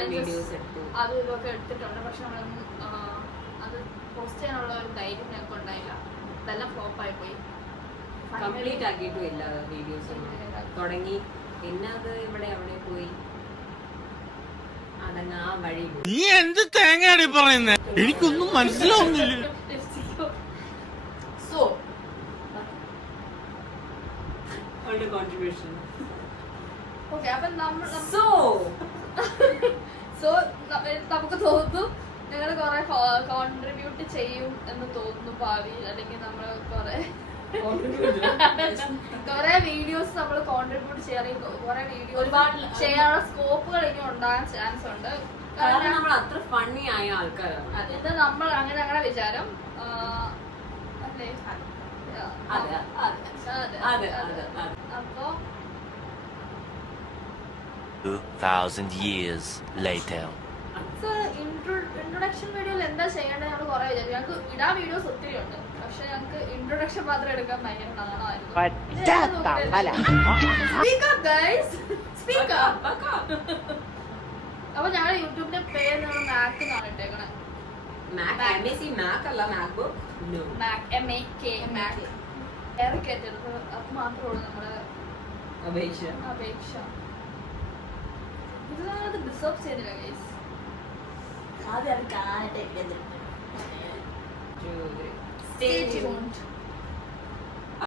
Challenges അതും ഇതൊക്കെ എടുത്തിട്ടുണ്ട്. പക്ഷെ നമ്മളൊന്നും അത് പോസ്റ്റ് ചെയ്യാനുള്ള ഒരു ധൈര്യം ഞങ്ങൾക്ക് ഉണ്ടായില്ല. ഇതെല്ലാം ഫ്ലോപ്പായി പോയി. കംപ്ലീറ്റ് ആക്കിയിട്ടും ഇല്ല വീഡിയോസ് തുടങ്ങി. പിന്നെ അത് ഇവിടെ അവിടെ പോയി അതങ്ങ് ആ വഴി പോയി. നീ എന്ത് തേങ്ങയാണ് പറയുന്നത്? എനിക്കൊന്നും മനസ്സിലാവുന്നില്ല. So contribution okay. അപ്പൊ സോ നമുക്ക് തോന്നുന്നു ഞങ്ങൾ കുറെ കോൺട്രിബ്യൂട്ട് ചെയ്യും എന്ന് തോന്നുന്നു ഭാവിയിൽ. അല്ലെങ്കിൽ നമ്മൾ കുറെ വീഡിയോസ് നമ്മൾ കോൺട്രിബ്യൂട്ട് ചെയ്യാറ്, കുറെ വീഡിയോ ഒരുപാട് ചെയ്യാനുള്ള സ്കോപ്പുകൾ ഇനി ഉണ്ടാകാൻ ചാൻസ് ഉണ്ട്. കാരണം നമ്മൾ അത്ര ഫണ്ണി ആയ ആൾക്കാരാണ്. ഇത് നമ്മൾ അങ്ങനെ വിചാരം അല്ലേ? അപ്പൊ 2000 years later. ഇൻട്രൊഡക്ഷൻ വീഡിയോയിൽ എന്താ ചെയ്യേണ്ടത് ഞങ്ങൾ കുറെ വിചാരിച്ചു. ഞങ്ങൾക്ക് ഇടാൻ വീഡിയോസ് ഒത്തിരി ഉണ്ട്. പക്ഷെ ഞങ്ങൾക്ക് ഇൻട്രൊഡക്ഷൻ മാത്രം എടുക്കാൻ ഭയങ്കര നാണമായിരുന്നു. അപ്പൊ ഞങ്ങളുടെ യൂട്യൂബിന്റെ പേര് നമ്മൾ മാക്ക് എന്നാണ് ഇട്ടേക്കണേ. അത് മാത്രമേ ഉള്ളൂ നമ്മുടെ അപേക്ഷ. ഇത് ഡിസേർവ് ചെയ്തില്ല ഗൈസ്. ആദ്യം അത് കാണട്ടെ. Stay tuned.